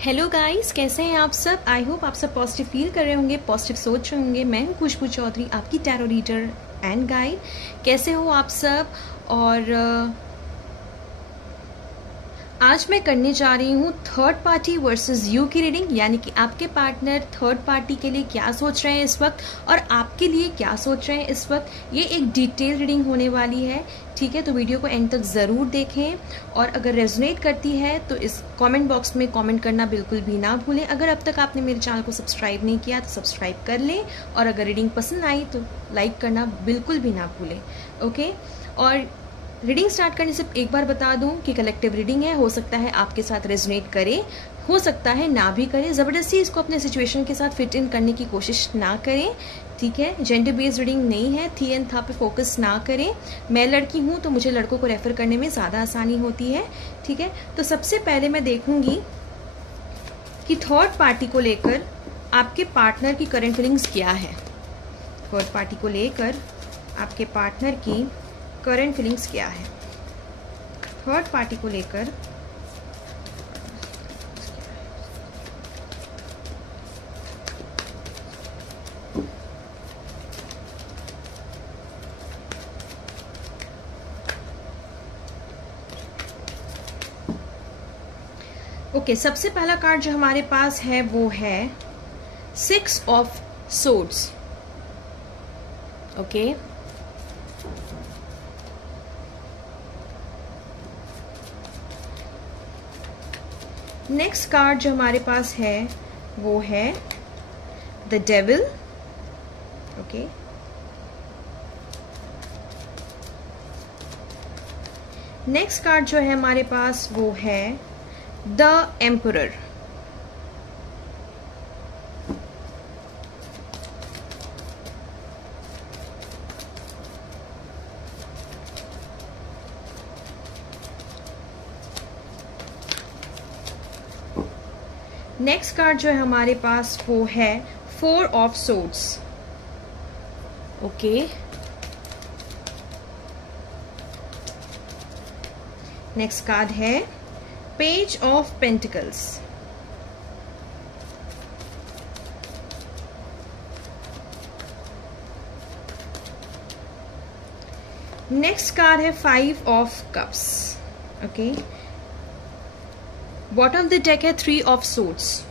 Hello guys, कैसे हैं आप सब। आई होप आप सब पॉजिटिव फील कर रहे होंगे, पॉजिटिव सोच रहे होंगे। मैं हूं खुशबू चौधरी, आपकी टैरो रीडर एंड गाइड। कैसे हो आप सब। और आज मैं करने जा रही हूँ थर्ड पार्टी वर्सेस यू की रीडिंग, यानी कि आपके पार्टनर थर्ड पार्टी के लिए क्या सोच रहे हैं इस वक्त और आपके लिए क्या सोच रहे हैं इस वक्त। ये एक डिटेल रीडिंग होने वाली है, ठीक है। तो वीडियो को एंड तक ज़रूर देखें और अगर रेजोनेट करती है तो इस कमेंट बॉक्स में कमेंट करना बिल्कुल भी ना भूलें। अगर अब तक आपने मेरे चैनल को सब्सक्राइब नहीं किया तो सब्सक्राइब कर लें और अगर रीडिंग पसंद आई तो लाइक करना बिल्कुल भी ना भूलें, ओके। और रीडिंग स्टार्ट करने से एक बार बता दूं कि कलेक्टिव रीडिंग है, हो सकता है आपके साथ रेजोनेट करे, हो सकता है ना भी करे। ज़बरदस्ती इसको अपने सिचुएशन के साथ फिट इन करने की कोशिश ना करें, ठीक है। जेंडर बेस्ड रीडिंग नहीं है, थी एंड था पे फोकस ना करें। मैं लड़की हूं तो मुझे लड़कों को रेफर करने में ज़्यादा आसानी होती है, ठीक है। तो सबसे पहले मैं देखूंगी कि थर्ड पार्टी को लेकर आपके पार्टनर की करंट फीलिंग्स क्या है। थर्ड पार्टी को लेकर आपके पार्टनर की करंट फीलिंग्स क्या है। थर्ड पार्टी को लेकर ओके, सबसे पहला कार्ड जो हमारे पास है वो है 6 of swords, okay. Next card जो हमारे पास है वो है the devil, okay. Next card जो है हमारे पास वो है द एम्परर, नेक्स्ट कार्ड जो है हमारे पास वो है 4 of swords, okay. Next card है page of pentacles, next card है 5 of cups, okay. Bottom of the deck है 3 ऑफ सोर्ड्स।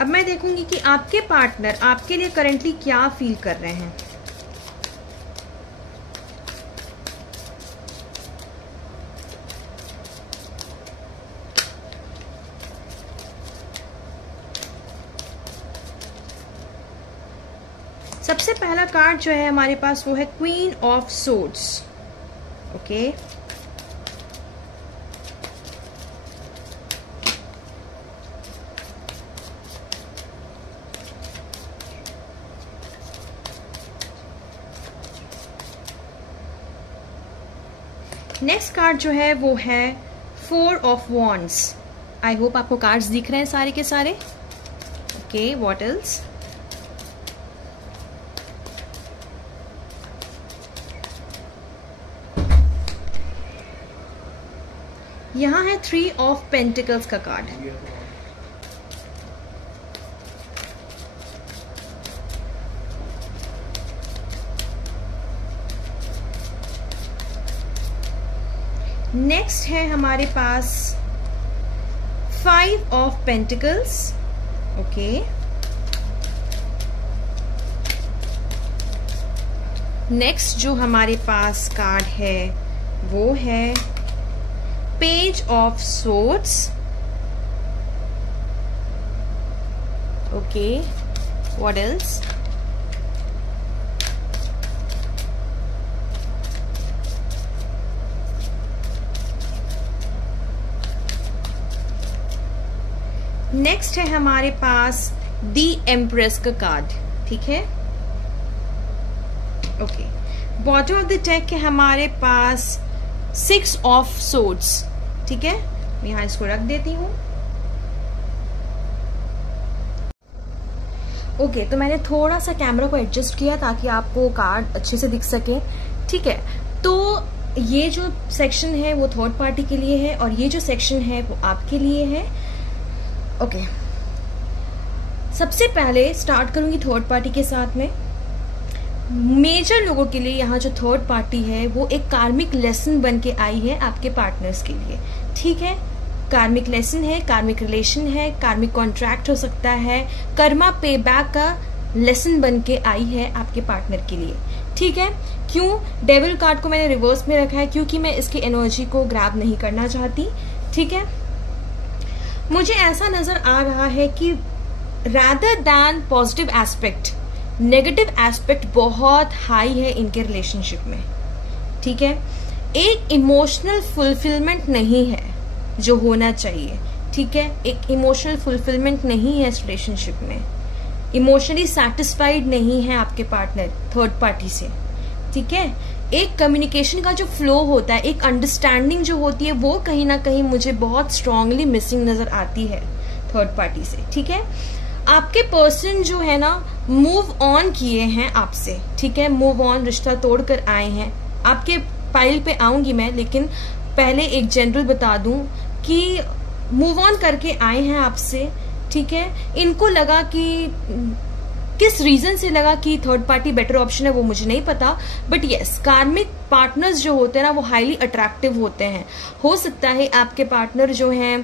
अब मैं देखूंगी कि आपके पार्टनर आपके लिए करंटली क्या फील कर रहे हैं। सबसे पहला कार्ड जो है हमारे पास वो है queen of swords, okay. Next card जो है वो है 4 ऑफ वॉन्ड्स। आई होप आपको कार्ड्स दिख रहे हैं सारे के सारे, ओके। What else. यहां है 3 ऑफ पेंटिकल्स का कार्ड, नेक्स्ट है हमारे पास 5 ऑफ पेंटिकल्स, ओके। नेक्स्ट जो हमारे पास कार्ड है वो है page of swords, okay. What else. Next है हमारे पास दी एम्प्रेस का कार्ड, ठीक है, okay. Bottom of the deck है हमारे पास 6 ऑफ सोर्ड्स, ठीक है। मैं यहां इसको रख देती हूं, ओके। तो मैंने थोड़ा सा कैमरा को एडजस्ट किया ताकि आपको कार्ड अच्छे से दिख सके, ठीक है। तो ये जो सेक्शन है वो थर्ड पार्टी के लिए है और ये जो सेक्शन है वो आपके लिए है। ओके, सबसे पहले स्टार्ट करूंगी थर्ड पार्टी के साथ में। मेजर लोगों के लिए यहाँ जो थर्ड पार्टी है वो एक कार्मिक लेसन बन के आई है आपके पार्टनर्स के लिए। ठीक है, कार्मिक लेसन है, कार्मिक रिलेशन है, कार्मिक कॉन्ट्रैक्ट हो सकता है, कर्मा पे बैक का लेसन बन के आई है आपके पार्टनर के लिए। ठीक है, क्यों डेविल कार्ड को मैंने रिवर्स में रखा है? क्योंकि मैं इसकी एनर्जी को ग्रैब नहीं करना चाहती। ठीक है, मुझे ऐसा नजर आ रहा है कि rather than positive aspect, negative aspect बहुत हाई है इनके रिलेशनशिप में। ठीक है, एक इमोशनल फुलफिलमेंट नहीं है जो होना चाहिए। ठीक है, एक इमोशनल फुलफिलमेंट नहीं है इस रिलेशनशिप में, इमोशनली सेटिस्फाइड नहीं है आपके पार्टनर थर्ड पार्टी से। ठीक है, एक कम्युनिकेशन का जो फ्लो होता है, एक अंडरस्टैंडिंग जो होती है, वो कहीं ना कहीं मुझे बहुत स्ट्रांगली मिसिंग नजर आती है थर्ड पार्टी से। ठीक है, आपके पर्सन जो है ना मूव ऑन किए हैं आपसे। ठीक है, मूव ऑन, रिश्ता तोड़कर आए हैं। आपके फाइल पे आऊंगी मैं, लेकिन पहले एक जनरल बता दूं कि मूव ऑन करके आए हैं आपसे। ठीक है, इनको लगा कि किस रीजन से लगा कि थर्ड पार्टी बेटर ऑप्शन है वो मुझे नहीं पता, बट यस, कार्मिक पार्टनर्स जो होते हैं ना वो हाईली अट्रैक्टिव होते हैं। हो सकता है आपके पार्टनर जो हैं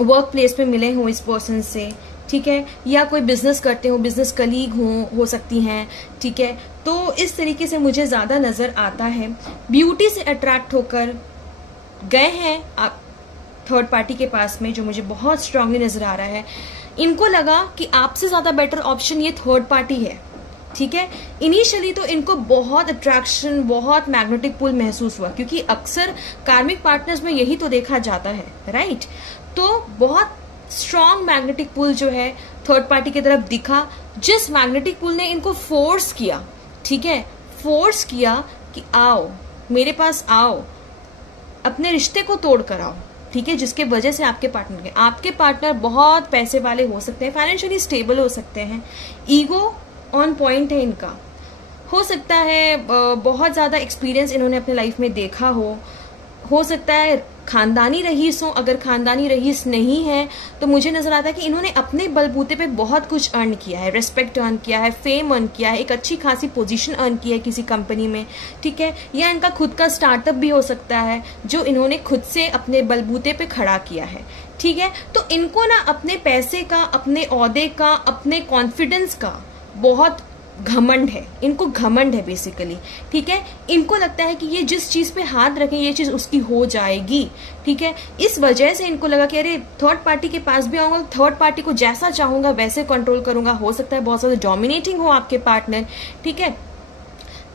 वर्क प्लेस में मिले हों इस पर्सन से। ठीक है, या कोई बिजनेस करते हो, बिजनेस कलीग हो सकती हैं। ठीक है, तो इस तरीके से मुझे ज्यादा नजर आता है। ब्यूटी से अट्रैक्ट होकर गए हैं आप थर्ड पार्टी के पास में, जो मुझे बहुत स्ट्रांगली नजर आ रहा है। इनको लगा कि आपसे ज्यादा बेटर ऑप्शन ये थर्ड पार्टी है। ठीक है, इनिशियली तो इनको बहुत अट्रैक्शन, बहुत मैग्नेटिक पुल महसूस हुआ, क्योंकि अक्सर कार्मिक पार्टनर्स में यही तो देखा जाता है, राइट? तो बहुत स्ट्रॉन्ग मैग्नेटिक पुल जो है थर्ड पार्टी की तरफ दिखा, जिस मैग्नेटिक पुल ने इनको फोर्स किया। ठीक है, फोर्स किया कि आओ मेरे पास, आओ अपने रिश्ते को तोड़ कर आओ। ठीक है, जिसके वजह से आपके पार्टनर बहुत पैसे वाले हो सकते हैं, फाइनेंशियली स्टेबल हो सकते हैं, ईगो ऑन पॉइंट है इनका। हो सकता है बहुत ज्यादा एक्सपीरियंस इन्होंने अपने लाइफ में देखा हो सकता है खानदानी रईस हो। अगर खानदानी रईस नहीं है तो मुझे नजर आता है कि इन्होंने अपने बलबूते पे बहुत कुछ अर्न किया है, रेस्पेक्ट अर्न किया है, फेम अर्न किया है, एक अच्छी खासी पोजीशन अर्न की है किसी कंपनी में। ठीक है, या इनका खुद का स्टार्टअप भी हो सकता है जो इन्होंने खुद से अपने बलबूते पे खड़ा किया है। ठीक है, तो इनको ना अपने पैसे का, अपने ओहदे का, अपने कॉन्फिडेंस का बहुत घमंड है, इनको घमंड है बेसिकली। ठीक है, इनको लगता है कि ये जिस चीज पे हाथ रखें ये चीज उसकी हो जाएगी। ठीक है, इस वजह से इनको लगा कि अरे थर्ड पार्टी के पास भी आऊंगा, थर्ड पार्टी को जैसा चाहूंगा वैसे कंट्रोल करूंगा। हो सकता है बहुत ज्यादा डोमिनेटिंग हो आपके पार्टनर। ठीक है,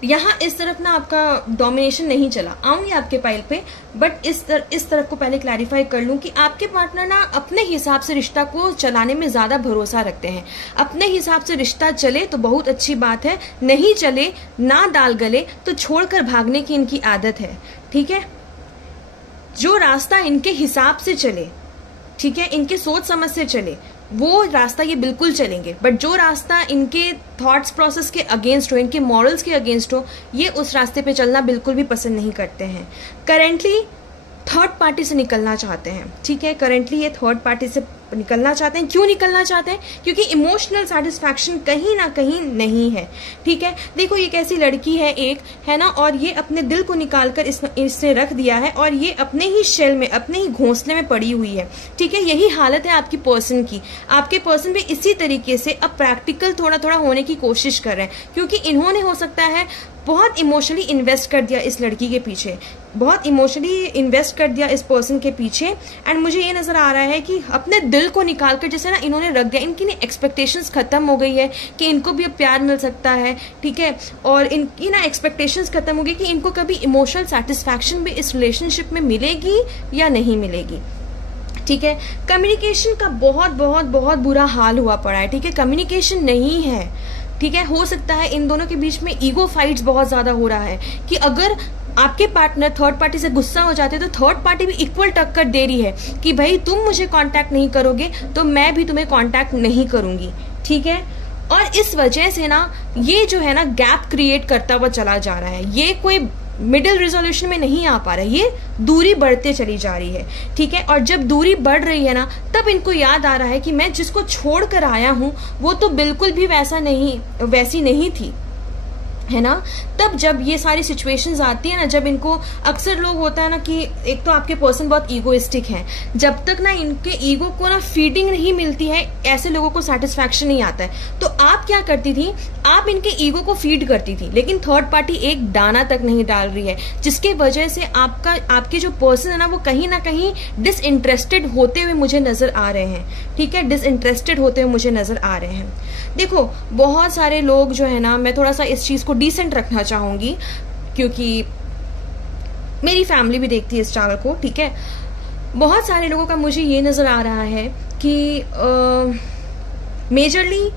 यहाँ इस तरफ ना आपका डोमिनेशन नहीं चला, आऊंगी आपके फाइल पे, बट इस तरफ को पहले क्लैरिफाई कर लूं कि आपके पार्टनर ना अपने हिसाब से रिश्ता को चलाने में ज्यादा भरोसा रखते हैं। अपने हिसाब से रिश्ता चले तो बहुत अच्छी बात है, नहीं चले, ना दाल गले तो छोड़कर भागने की इनकी आदत है। ठीक है, जो रास्ता इनके हिसाब से चले, ठीक है, इनके सोच समझ से चले, वो रास्ता ये बिल्कुल चलेंगे। बट जो रास्ता इनके थॉट्स प्रोसेस के अगेंस्ट हो, इनके मॉरल्स के अगेंस्ट हो, ये उस रास्ते पे चलना बिल्कुल भी पसंद नहीं करते हैं। करेंटली थर्ड पार्टी से निकलना चाहते हैं। ठीक है, करेंटली ये थर्ड पार्टी से निकलना चाहते हैं। क्यों निकलना चाहते हैं? क्योंकि इमोशनल सेटिस्फैक्शन कहीं ना कहीं नहीं है। ठीक है, देखो ये कैसी लड़की है एक, है ना, और ये अपने दिल को निकालकर इसने रख दिया है और ये अपने ही शेल में, अपने ही घोंसले में पड़ी हुई है। ठीक है, यही हालत है आपकी पर्सन की। आपके पर्सन भी इसी तरीके से अब प्रैक्टिकल थोड़ा थोड़ा होने की कोशिश कर रहे हैं, क्योंकि इन्होंने हो सकता है बहुत इमोशनली इन्वेस्ट कर दिया इस लड़की के पीछे, बहुत इमोशनली इन्वेस्ट कर दिया इस पर्सन के पीछे। एंड मुझे ये नजर आ रहा है कि अपने दिल को निकालकर जैसे ना इन्होंने रख दिया। इनकी ना एक्सपेक्टेशंस खत्म हो गई है कि इनको भी अब प्यार मिल सकता है। ठीक है, और इनकी ना एक्सपेक्टेशंस खत्म हो गई कि इनको कभी इमोशनल सेटिस्फैक्शन भी इस रिलेशनशिप में मिलेगी या नहीं मिलेगी। ठीक है, कम्युनिकेशन का बहुत बहुत बहुत बुरा हाल हुआ पड़ा है। ठीक है, कम्युनिकेशन नहीं है। ठीक है, हो सकता है इन दोनों के बीच में ईगो फाइट्स बहुत ज्यादा हो रहा है कि अगर आपके पार्टनर थर्ड पार्टी से गुस्सा हो जाते तो थर्ड पार्टी भी इक्वल टक्कर दे रही है कि भाई तुम मुझे कांटेक्ट नहीं करोगे तो मैं भी तुम्हें कांटेक्ट नहीं करूंगी। ठीक है, और इस वजह से ना ये जो है ना गैप क्रिएट करता हुआ चला जा रहा है। ये कोई मिडिल रिजोल्यूशन में नहीं आ पा रहा है, ये दूरी बढ़ते चली जा रही है, ठीक है। और जब दूरी बढ़ रही है ना, तब इनको याद आ रहा है कि मैं जिसको छोड़ कर आया हूं वो तो बिल्कुल भी वैसी नहीं थी, है ना। तब जब ये सारी सिचुएशंस आती है ना, जब इनको अक्सर लोग होता है ना कि एक तो आपके पर्सन बहुत ईगोइस्टिक हैं, जब तक ना इनके ईगो को ना फीडिंग नहीं मिलती है, ऐसे लोगों को सेटिस्फैक्शन नहीं आता है। तो आप क्या करती थी, आप इनके ईगो को फीड करती थी, लेकिन थर्ड पार्टी एक दाना तक नहीं डाल रही है, जिसके वजह से आपके जो पर्सन है ना वो कहीं ना कहीं डिसइंटरेस्टेड होते हुए मुझे नजर आ रहे हैं, ठीक है, डिसइंटरेस्टेड होते हुए मुझे नजर आ रहे हैं। देखो बहुत सारे लोग जो है ना, मैं थोड़ा सा इस चीज को डिसेंट रखना चाहूंगी क्योंकि मेरी फैमिली भी देखती है इस चैनल को, ठीक है। बहुत सारे लोगों का मुझे ये नजर आ रहा है कि मेजरली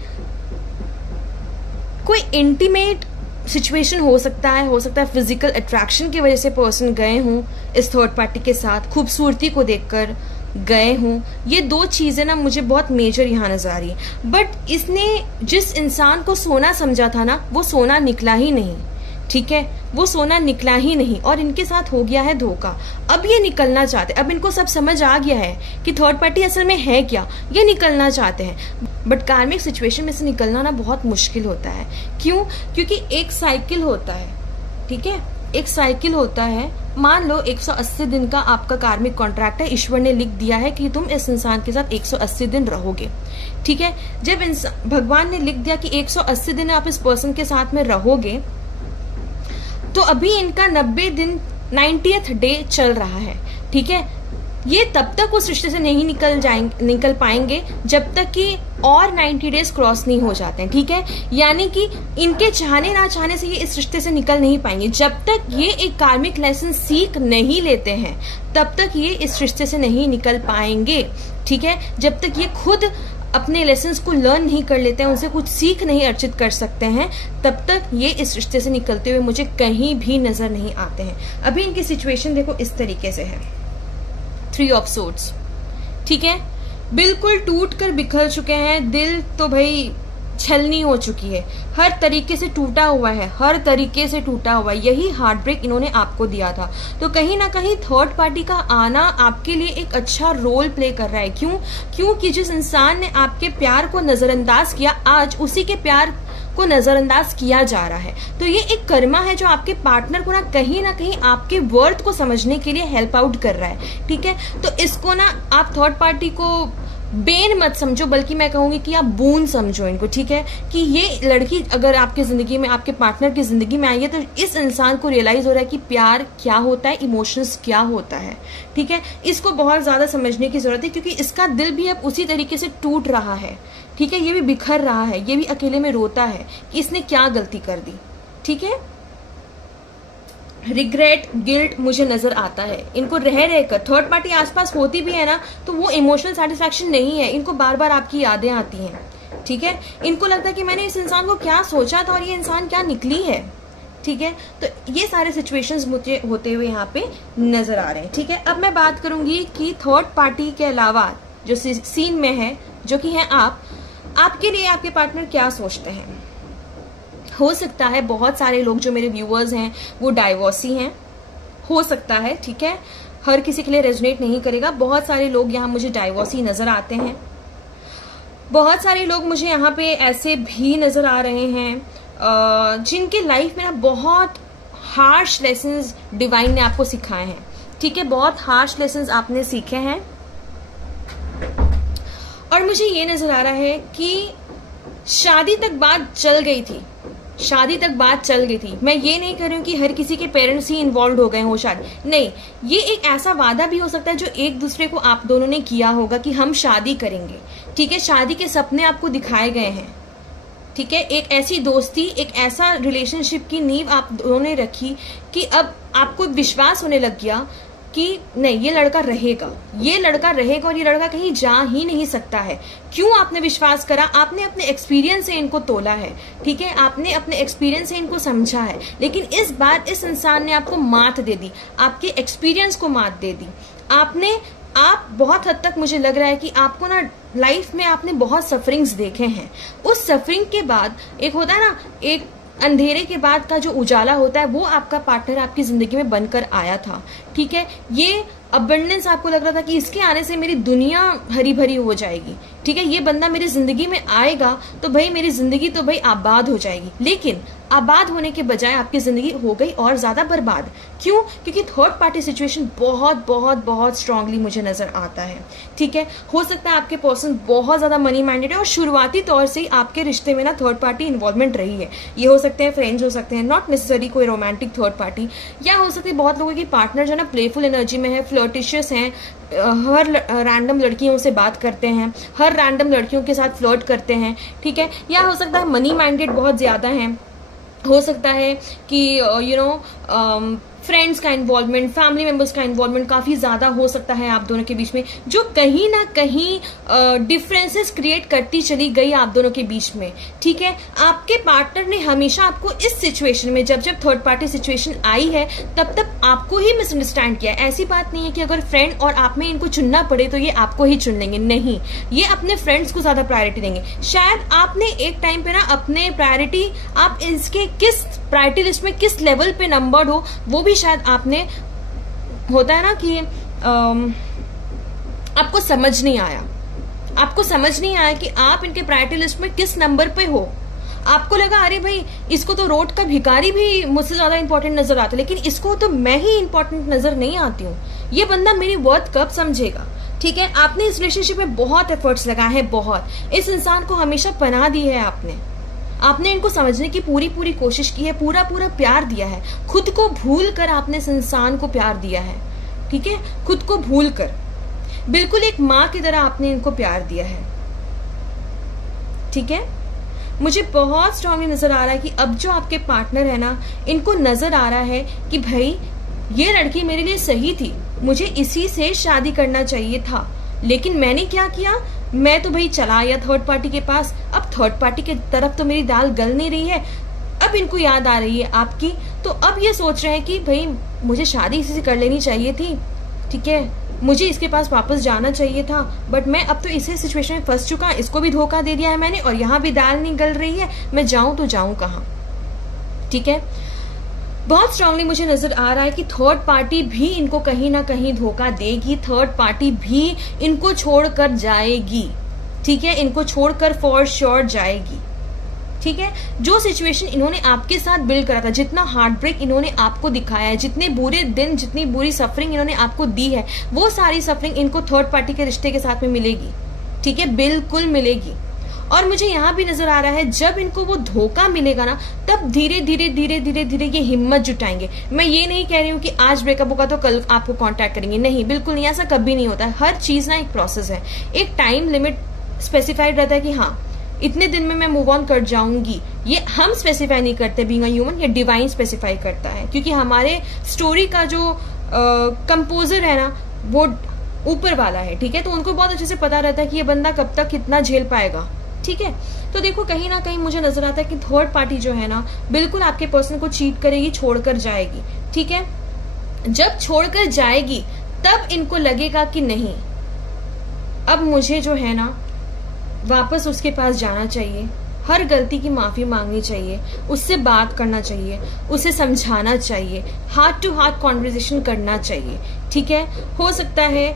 कोई इंटीमेट सिचुएशन हो सकता है फिजिकल अट्रैक्शन की वजह से पर्सन गए हों इस थर्ड पार्टी के साथ, खूबसूरती को देखकर गए हों। ये दो चीजें ना मुझे बहुत मेजर यहाँ नजर आ रही है। बट इसने जिस इंसान को सोना समझा था ना, वो सोना निकला ही नहीं, ठीक है, वो सोना निकला ही नहीं, और इनके साथ हो गया है धोखा। अब ये निकलना चाहते, अब इनको सब समझ आ गया है कि थर्ड पार्टी असल में है क्या, ये निकलना चाहते हैं। बट कार्मिक सिचुएशन में से निकलना ना बहुत मुश्किल होता है। क्यों? क्योंकि एक साइकिल होता है, ठीक है, एक साइकिल होता है। मान लो 180 दिन का आपका कार्मिक कॉन्ट्रैक्ट है, ईश्वर ने लिख दिया है कि तुम इस इंसान के साथ 180 दिन रहोगे, ठीक है। जब भगवान ने लिख दिया कि 180 दिन आप इस पर्सन के साथ में रहोगे, तो अभी इनका 90 दिन 90th डे चल रहा है, ठीक है। ये तब तक उस रिश्ते से नहीं निकल पाएंगे जब तक कि और 90 डेज क्रॉस नहीं हो जाते हैं, ठीक है। यानी कि इनके चाहने ना चाहने से ये इस रिश्ते से निकल नहीं पाएंगे। जब तक ये एक कार्मिक लेसन सीख नहीं लेते हैं, तब तक ये इस रिश्ते से नहीं निकल पाएंगे, ठीक है। जब तक ये खुद अपने लेसन्स को लर्न नहीं कर लेते हैं, उनसे कुछ सीख नहीं अर्जित कर सकते हैं, तब तक ये इस रिश्ते से निकलते हुए मुझे कहीं भी नजर नहीं आते हैं। अभी इनकी सिचुएशन देखो इस तरीके से है, 3 ऑफ सोर्ड्स, ठीक है, बिल्कुल टूट कर बिखर चुके हैं। दिल तो भाई छलनी हो चुकी है, हर तरीके से टूटा हुआ है, हर तरीके से टूटा हुआ है। यही हार्ट ब्रेक इन्होंने आपको दिया था। तो कहीं ना कहीं थर्ड पार्टी का आना आपके लिए एक अच्छा रोल प्ले कर रहा है। क्योंकि जिस इंसान ने आपके प्यार को नजरअंदाज किया, आज उसी के प्यार को नजरअंदाज किया जा रहा है। तो ये एक कर्मा है जो आपके पार्टनर को ना कहीं आपके वर्थ को समझने के लिए हेल्प आउट कर रहा है, ठीक है। तो इसको ना आप थर्ड पार्टी को बेन मत समझो, बल्कि मैं कहूंगी कि आप बून समझो इनको, ठीक है। कि ये लड़की अगर आपकी जिंदगी में, आपके पार्टनर की जिंदगी में आई है, तो इस इंसान को रियलाइज हो रहा है कि प्यार क्या होता है, इमोशंस क्या होता है, ठीक है। इसको बहुत ज्यादा समझने की जरूरत है, क्योंकि इसका दिल भी अब उसी तरीके से टूट रहा है, ठीक है। ये भी बिखर रहा है, ये भी अकेले में रोता है कि इसने क्या गलती कर दी, ठीक है। रिग्रेट, गिल्ट मुझे नजर आता है इनको रह रहकर। थर्ड पार्टी आसपास होती भी है ना, तो वो इमोशनल सेटिस्फैक्शन नहीं है, इनको बार बार आपकी यादें आती हैं, ठीक है। इनको लगता है कि मैंने इस इंसान को क्या सोचा था और ये इंसान क्या निकली है, ठीक है। तो ये सारे सिचुएशंस मुझे होते हुए यहाँ पे नजर आ रहे हैं, ठीक है। अब मैं बात करूंगी कि थर्ड पार्टी के अलावा जो सीन में है, जो कि है आपके लिए आपके पार्टनर क्या सोचते हैं। हो सकता है बहुत सारे लोग जो मेरे व्यूअर्स हैं वो डाइवोर्सी हैं, हो सकता है, ठीक है। हर किसी के लिए रेजोनेट नहीं करेगा। बहुत सारे लोग यहाँ मुझे डाइवोर्सी नजर आते हैं। बहुत सारे लोग मुझे यहाँ पे ऐसे भी नजर आ रहे हैं जिनके लाइफ में ना बहुत हार्श लेसन्स डिवाइन ने आपको सिखाए हैं, ठीक है। बहुत हार्श लेसन्स आपने सीखे हैं। और मुझे ये नजर आ रहा है कि शादी तक बात चल गई थी, शादी तक बात चल गई थी। मैं ये नहीं कर रही हूँ कि हर किसी के पेरेंट्स ही इन्वॉल्व हो गए हो शादी, नहीं। ये एक ऐसा वादा भी हो सकता है जो एक दूसरे को आप दोनों ने किया होगा कि हम शादी करेंगे, ठीक है। शादी के सपने आपको दिखाए गए हैं, ठीक है। एक ऐसी दोस्ती, एक ऐसा रिलेशनशिप की नींव आप दोनों ने रखी कि अब आपको विश्वास होने लग गया कि नहीं, ये लड़का रहेगा, ये लड़का रहेगा और ये लड़का कहीं जा ही नहीं सकता है। क्यों आपने विश्वास करा? आपने अपने एक्सपीरियंस से इनको तोला है, ठीक है। आपने अपने एक्सपीरियंस से इनको समझा है। लेकिन इस बार इस इंसान ने आपको मात दे दी, आपके एक्सपीरियंस को मात दे दी। आप बहुत हद तक मुझे लग रहा है कि आपको ना लाइफ में आपने बहुत सफरिंग्स देखे हैं। उस सफरिंग के बाद एक होता है ना, एक अंधेरे के बाद का जो उजाला होता है वो आपका पार्टनर आपकी जिंदगी में बनकर आया था। ठीक है, ये अबंडेंस आपको लग रहा था कि इसके आने से मेरी दुनिया हरी भरी हो जाएगी। ठीक है, ये बंदा मेरी जिंदगी में आएगा तो भाई मेरी जिंदगी तो भाई आबाद हो जाएगी। लेकिन आबाद होने के बजाय आपकी जिंदगी हो गई और ज्यादा बर्बाद। क्यों? क्योंकि थर्ड पार्टी सिचुएशन बहुत बहुत बहुत स्ट्रांगली मुझे नजर आता है। ठीक है, हो सकता है आपके पर्सन बहुत ज्यादा मनी माइंडेड है और शुरुआती तौर से ही आपके रिश्ते में ना थर्ड पार्टी इन्वॉल्वमेंट रही है। ये हो सकते हैं फ्रेंड्स, हो सकते हैं, नॉट नेसेसरी कोई रोमांटिक थर्ड पार्टी, या हो सकती है बहुत लोगों की पार्टनर जो ना प्लेफुल एनर्जी में है, फ्लर्टिशियस हैं, हर रैंडम लड़कियों से बात करते हैं, हर रैंडम लड़कियों के साथ फ्लर्ट करते हैं। ठीक है, या हो सकता है मनी माइंडेड बहुत ज्यादा है, हो सकता है कि फ्रेंड्स का इन्वॉल्वमेंट, फैमिली मेंबर्स का इन्वॉल्वमेंट काफी ज्यादा हो सकता है आप दोनों के बीच में, जो कहीं ना कहीं डिफरेंसेस क्रिएट करती चली गई आप दोनों के बीच में। ठीक है, आपके पार्टनर ने हमेशा आपको इस सिचुएशन में, जब जब थर्ड पार्टी सिचुएशन आई है तब तक आपको ही मिसअंडरस्टैंड किया। ऐसी बात नहीं है कि अगर फ्रेंड और आप में इनको चुनना पड़े तो ये आपको ही चुन लेंगे, नहीं, ये अपने फ्रेंड्स को ज्यादा प्रायोरिटी देंगे। शायद आपने एक टाइम पे ना अपने प्रायोरिटी, आप इसके किस प्रायोरिटी लिस्ट में किस लेवल पे नंबर्ड हो वो भी शायद आपने, होता है ना कि आपको समझ नहीं आया, आपको समझ नहीं आया कि आप इनके प्रायोरिटी लिस्ट में किस नंबर पे हो। आपको लगा अरे भाई इसको तो रोड का भिखारी भी मुझसे ज्यादा इंपॉर्टेंट नजर आता है, लेकिन इसको तो मैं ही इंपॉर्टेंट नजर नहीं आती हूँ। ये बंदा मेरी वर्थ कब समझेगा? ठीक है, आपने इस रिलेशनशिप में बहुत एफर्ट्स लगाए हैं, बहुत, इस इंसान को हमेशा पनाह दी है आपने इनको समझने की पूरी पूरी कोशिश की है, पूरा पूरा प्यार दिया है, खुद को भूल कर आपने इस इंसान को प्यार दिया है। ठीक है, खुद को भूल कर, बिल्कुल एक माँ की तरह आपने इनको प्यार दिया है। ठीक है, मुझे बहुत स्ट्रांगली नजर आ रहा है कि अब जो आपके पार्टनर है ना, इनको नजर आ रहा है कि भाई ये लड़की मेरे लिए सही थी, मुझे इसी से शादी करना चाहिए था, लेकिन मैंने क्या किया, मैं तो भाई चला आया थर्ड पार्टी के पास। अब थर्ड पार्टी की तरफ तो मेरी दाल गल नहीं रही है, अब इनको याद आ रही है आपकी, तो अब ये सोच रहे हैं कि भाई मुझे शादी इसी से कर लेनी चाहिए थी। ठीक है, मुझे इसके पास वापस जाना चाहिए था, बट मैं अब तो इसी सिचुएशन में फंस चुका, इसको भी धोखा दे दिया है मैंने और यहाँ भी दाल नहीं गल रही है, मैं जाऊं तो जाऊं कहाँ? ठीक है, बहुत स्ट्रांगली मुझे नजर आ रहा है कि थर्ड पार्टी भी इनको कहीं ना कहीं धोखा देगी, थर्ड पार्टी भी इनको छोड़कर जाएगी। ठीक है, इनको छोड़कर फॉर श्योर जाएगी। ठीक है, जो सिचुएशन इन्होंने आपके साथ बिल्ड करा था, जितना हार्ट ब्रेक इन्होंने आपको दिखाया है, जितने बुरे दिन, जितनी बुरी सफरिंग इन्होंने आपको दी है, वो सारी सफरिंग इनको थर्ड पार्टी के रिश्ते के साथ में मिलेगी। ठीक है, बिल्कुल मिलेगी। और मुझे यहाँ भी नजर आ रहा है जब इनको वो धोखा मिलेगा ना, तब धीरे धीरे धीरे धीरे धीरे ये हिम्मत जुटाएंगे। मैं ये नहीं कह रही हूँ कि आज ब्रेकअप होगा तो कल आपको कांटेक्ट करेंगे, नहीं, बिल्कुल नहीं, ऐसा कभी नहीं होता है। हर चीज ना एक प्रोसेस है, एक टाइम लिमिट स्पेसिफाइड रहता है कि हाँ इतने दिन में मैं मूव ऑन कर जाऊंगी। ये हम स्पेसिफाई नहीं करते बीइंग अ ह्यूमन, ये डिवाइन स्पेसिफाई करता है, क्योंकि हमारे स्टोरी का जो कंपोजर है ना वो ऊपर वाला है। ठीक है, तो उनको बहुत अच्छे से पता रहता है कि ये बंदा कब तक कितना झेल पाएगा। ठीक है, तो देखो कहीं ना कहीं मुझे नजर आता है कि थर्ड पार्टी जो है ना बिल्कुल आपके पर्सन को चीट करेगी, छोड़कर जाएगी। ठीक है, जब छोड़कर जाएगी तब इनको लगेगा कि नहीं, अब मुझे जो है ना वापस उसके पास जाना चाहिए, हर गलती की माफी मांगनी चाहिए, उससे बात करना चाहिए, उसे समझाना चाहिए, हार्ट टू हार्ट कॉन्वर्सेशन करना चाहिए। ठीक है, हो सकता है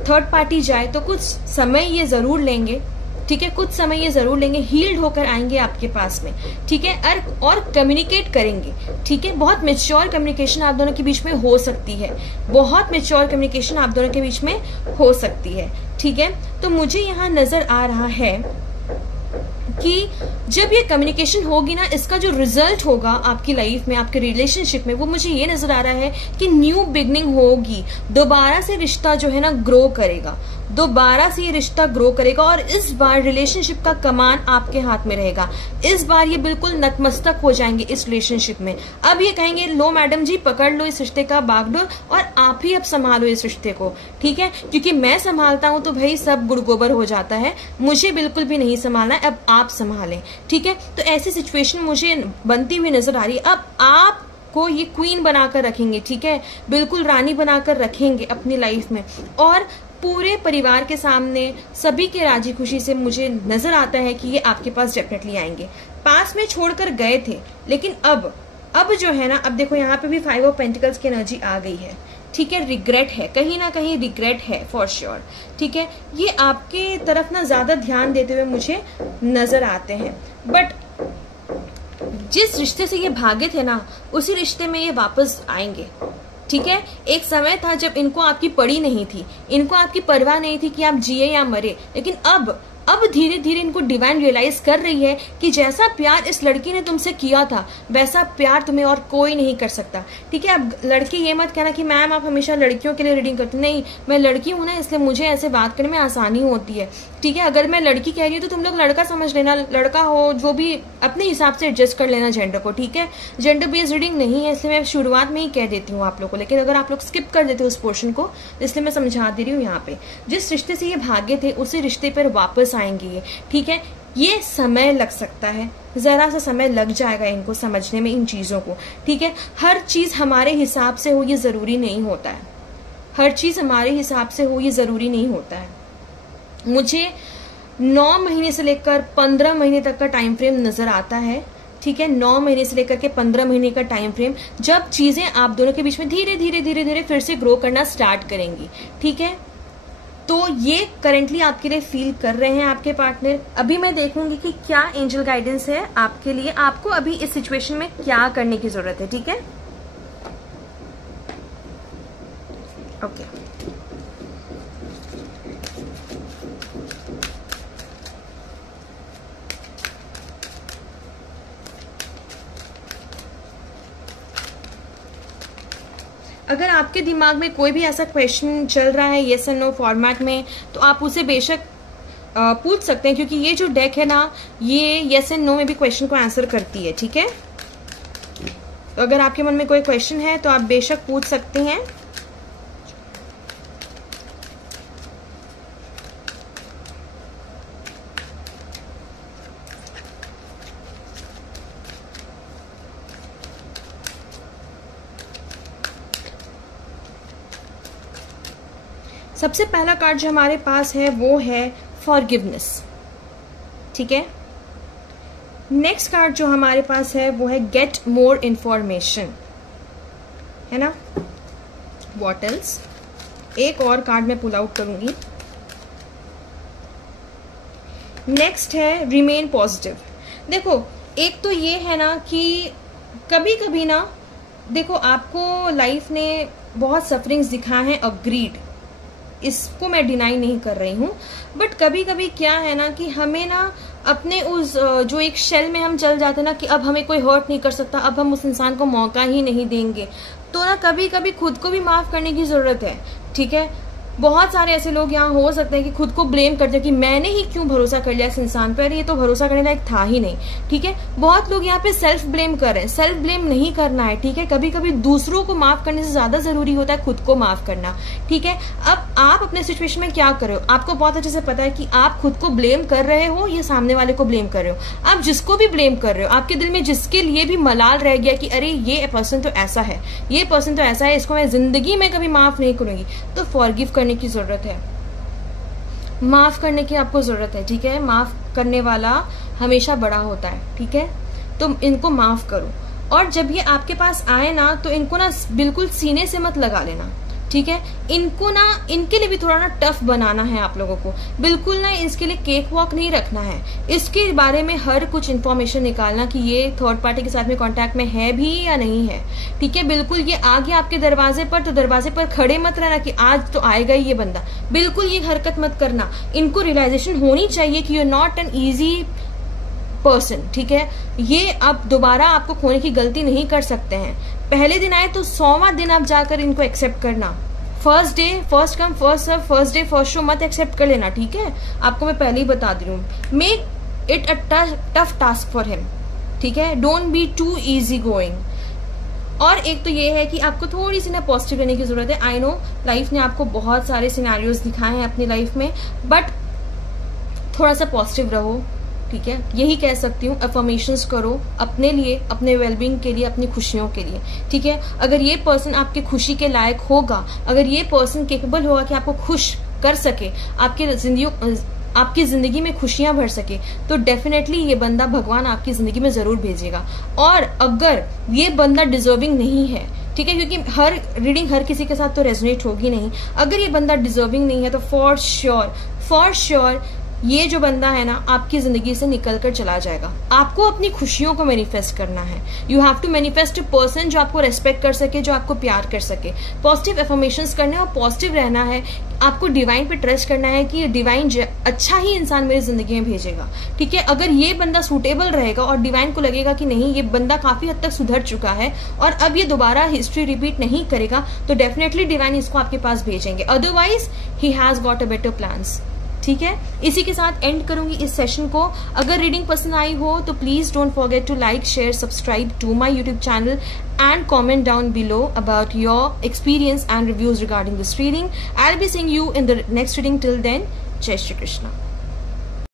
थर्ड पार्टी जाए तो कुछ समय ये जरूर लेंगे। ठीक है, कुछ समय ये जरूर लेंगे, हील्ड होकर आएंगे आपके पास में। ठीक है, और कम्युनिकेट करेंगे। ठीक है, बहुत मेच्योर कम्युनिकेशन आप दोनों के बीच में हो सकती है, बहुत मेच्योर कम्युनिकेशन आप दोनों के बीच में हो सकती है। ठीक है, तो मुझे यहाँ नजर आ रहा है कि जब ये कम्युनिकेशन होगी ना, इसका जो रिजल्ट होगा आपकी लाइफ में, आपके रिलेशनशिप में, वो मुझे ये नजर आ रहा है कि न्यू बिगनिंग होगी, दोबारा से रिश्ता जो है ना ग्रो करेगा, दोबारा से ये रिश्ता ग्रो करेगा और इस बार रिलेशनशिप का कमान आपके हाथ में रहेगा। इस बार ये बिल्कुल नतमस्तक हो जाएंगे इस रिलेशनशिप में। अब ये कहेंगे लो मैडम जी पकड़ लो इस रिश्ते का बागडोर और आप ही अब संभालो इस रिश्ते को। ठीक है, क्योंकि मैं संभालता हूं तो भाई सब गुड़गोबर हो जाता है, मुझे बिल्कुल भी नहीं संभालना है, अब आप संभालें। ठीक है, तो ऐसी सिचुएशन मुझे बनती हुई नजर आ रही है। अब आप को ये क्वीन बनाकर रखेंगे। ठीक है, बिल्कुल रानी बनाकर रखेंगे अपनी लाइफ में, और पूरे परिवार के सामने सभी के राजी खुशी से मुझे नजर आता है कि ये आपके पास डेफिनेटली आएंगे। पास में छोड़कर गए थे, लेकिन अब जो है ना, अब देखो यहाँ पे भी 5 ऑफ पेंटिकल्स की एनर्जी आ गई है, ठीक है। रिग्रेट है, कहीं ना कहीं रिग्रेट है फॉर श्योर, ठीक है। ये आपके तरफ ना ज्यादा ध्यान देते हुए मुझे नजर आते हैं, बट जिस रिश्ते से ये भागे थे ना, उसी रिश्ते में ये वापस आएंगे, ठीक है। एक समय था जब इनको आपकी पड़ी नहीं थी, इनको आपकी परवाह नहीं थी कि आप जिए या मरे, लेकिन अब धीरे धीरे इनको डिवाइन रियलाइज कर रही है कि जैसा प्यार इस लड़की ने तुमसे किया था, वैसा प्यार तुम्हें और कोई नहीं कर सकता, ठीक है। अब लड़की ये मत कहना कि मैम आप हमेशा लड़कियों के लिए रीडिंग करती, नहीं, मैं लड़की हूं ना, इसलिए मुझे ऐसे बात करने में आसानी होती है, ठीक है। अगर मैं लड़की कह रही हूँ तो तुम लोग लड़का समझ लेना, लड़का हो जो भी अपने हिसाब से एडजस्ट कर लेना जेंडर को, ठीक है। जेंडर बेस्ड रीडिंग नहीं है, इसलिए मैं शुरुआत में ही कह देती हूँ आप लोग को, लेकिन अगर आप लोग स्किप कर देते हो उस पोर्शन को, इसलिए मैं समझा दे रही हूँ यहाँ पे। जिस रिश्ते से ये भागे थे उसी रिश्ते पर वापस आएंगे ये, ठीक है। ये समय लग सकता है, जरा सा समय लग जाएगा इनको समझने में इन चीजों को, ठीक है। हर चीज हमारे हिसाब से हो ये जरूरी नहीं होता है, हर चीज हमारे हिसाब से हो ये जरूरी नहीं होता है। मुझे 9 महीने से लेकर 15 महीने तक का टाइम फ्रेम नजर आता है, ठीक है। 9 महीने से लेकर के 15 महीने का टाइम फ्रेम, जब चीजें आप दोनों के बीच में धीरे धीरे धीरे धीरे फिर से ग्रो करना स्टार्ट करेंगी, ठीक है। तो ये करंटली आपके लिए फील कर रहे हैं आपके पार्टनर। अभी मैं देखूंगी कि क्या एंजल गाइडेंस है आपके लिए, आपको अभी इस सिचुएशन में क्या करने की जरूरत है, ठीक है। ओके अगर आपके दिमाग में कोई भी ऐसा क्वेश्चन चल रहा है येस एंड नो फॉर्मेट में, तो आप उसे बेशक पूछ सकते हैं, क्योंकि ये जो डेक है ना, ये येस एंड नो में भी क्वेश्चन को आंसर करती है, ठीक है। तो अगर आपके मन में कोई क्वेश्चन है तो आप बेशक पूछ सकते हैं। सबसे पहला कार्ड जो हमारे पास है वो है फॉरगिवनेस, ठीक है। नेक्स्ट कार्ड जो हमारे पास है वो है गेट मोर इंफॉर्मेशन, है ना। व्हाट एल्स, एक और कार्ड मैं पुल आउट करूंगी। नेक्स्ट है रिमेन पॉजिटिव। देखो एक तो ये है ना कि कभी कभी ना, देखो आपको लाइफ ने बहुत सफरिंग्स दिखा है, अग्रीड, इसको मैं डिनाई नहीं कर रही हूँ, बट कभी कभी क्या है ना कि हमें ना अपने उस जो एक शेल में हम चल जाते ना कि अब हमें कोई हर्ट नहीं कर सकता, अब हम उस इंसान को मौका ही नहीं देंगे, तो ना कभी कभी खुद को भी माफ करने की जरूरत है, ठीक है। बहुत सारे ऐसे लोग यहाँ हो सकते हैं कि खुद को ब्लेम करते हैं कि मैंने ही क्यों भरोसा कर लिया इस इंसान पर, ये तो भरोसा करने लायक था ही नहीं, ठीक है। बहुत लोग यहाँ पे सेल्फ ब्लेम कर रहे हैं, सेल्फ ब्लेम नहीं करना है, ठीक है। कभी कभी दूसरों को माफ करने से ज्यादा जरूरी होता है खुद को माफ करना, ठीक है। अब आप अपने सिचुएशन में क्या कर रहे हो, आपको बहुत अच्छे से पता है कि आप खुद को ब्लेम कर रहे हो या सामने वाले को ब्लेम कर रहे हो। आप जिसको भी ब्लेम कर रहे हो, आपके दिल में जिसके लिए भी मलाल रह गया कि अरे ये पर्सन तो ऐसा है, ये पर्सन तो ऐसा है, इसको मैं जिंदगी में कभी माफ नहीं करूंगी, तो फॉरगिव करने की जरूरत है, माफ करने की आपको जरूरत है, ठीक है। माफ करने वाला हमेशा बड़ा होता है, ठीक है। तो इनको माफ करो, और जब ये आपके पास आए ना तो इनको ना बिल्कुल सीने से मत लगा लेना, ठीक है। इनको ना, इनके लिए भी थोड़ा ना टफ बनाना है आप लोगों को, बिल्कुल ना इसके लिए केक वॉक नहीं रखना है, इसके बारे में हर कुछ इन्फॉर्मेशन निकालना कि ये थर्ड पार्टी के साथ में कांटेक्ट में है भी या नहीं है, ठीक है। बिल्कुल ये आ गया आपके दरवाजे पर, तो दरवाजे पर खड़े मत रहना कि आज तो आएगा ही ये बंदा, बिल्कुल ये हरकत मत करना। इनको रियलाइजेशन होनी चाहिए कि you are not an easy person, ठीक है। ये अब दोबारा आपको खोने की गलती नहीं कर सकते हैं। पहले दिन आए तो 100वां दिन आप जाकर इनको एक्सेप्ट करना। First day first come first serve, first day first show मत एक्सेप्ट कर लेना, ठीक है। आपको मैं पहले ही बता दी हूँ, make it a tough task for him, ठीक है। Don't be too easy going. और एक तो ये है कि आपको थोड़ी सी ना पॉजिटिव रहने की जरूरत है। आई नो लाइफ ने आपको बहुत सारे सिनेरियोज दिखाए हैं अपनी लाइफ में, बट थोड़ा सा पॉजिटिव रहो, ठीक है। यही कह सकती हूँ, अफर्मेशंस करो अपने लिए, अपने वेलबींग के लिए, अपनी खुशियों के लिए, ठीक है। अगर ये पर्सन आपके खुशी के लायक होगा, अगर ये पर्सन केपेबल होगा कि आपको खुश कर सके, आपकी जिंदगी में खुशियां भर सके, तो डेफिनेटली ये बंदा भगवान आपकी जिंदगी में जरूर भेजेगा। और अगर ये बंदा डिजर्विंग नहीं है, ठीक है, क्योंकि हर रीडिंग हर किसी के साथ तो रेजोनेट होगी नहीं, अगर ये बंदा डिजर्विंग नहीं है तो फॉर श्योर ये जो बंदा है ना आपकी जिंदगी से निकल कर चला जाएगा। आपको अपनी खुशियों को मैनिफेस्ट करना है। You have to manifest a person जो आपको रेस्पेक्ट कर सके, जो आपको प्यार कर सके। पॉजिटिव एफर्मेशंस करने और पॉजिटिव रहना है। आपको डिवाइन पे ट्रस्ट करना है कि डिवाइन अच्छा ही इंसान मेरी जिंदगी में भेजेगा, ठीक है। अगर ये बंदा सूटेबल रहेगा और डिवाइन को लगेगा कि नहीं ये बंदा काफी हद तक सुधर चुका है और अब ये दोबारा हिस्ट्री रिपीट नहीं करेगा, तो डेफिनेटली डिवाइन इसको आपके पास भेजेंगे। Otherwise he has got a better plans, ठीक है। इसी के साथ एंड करूंगी इस सेशन को। अगर रीडिंग पसंद आई हो तो please don't forget to like, share, subscribe to my YouTube channel and comment down below about your experience and reviews regarding this reading. I'll be seeing you in the next reading. Till then, Jai Shri Krishna.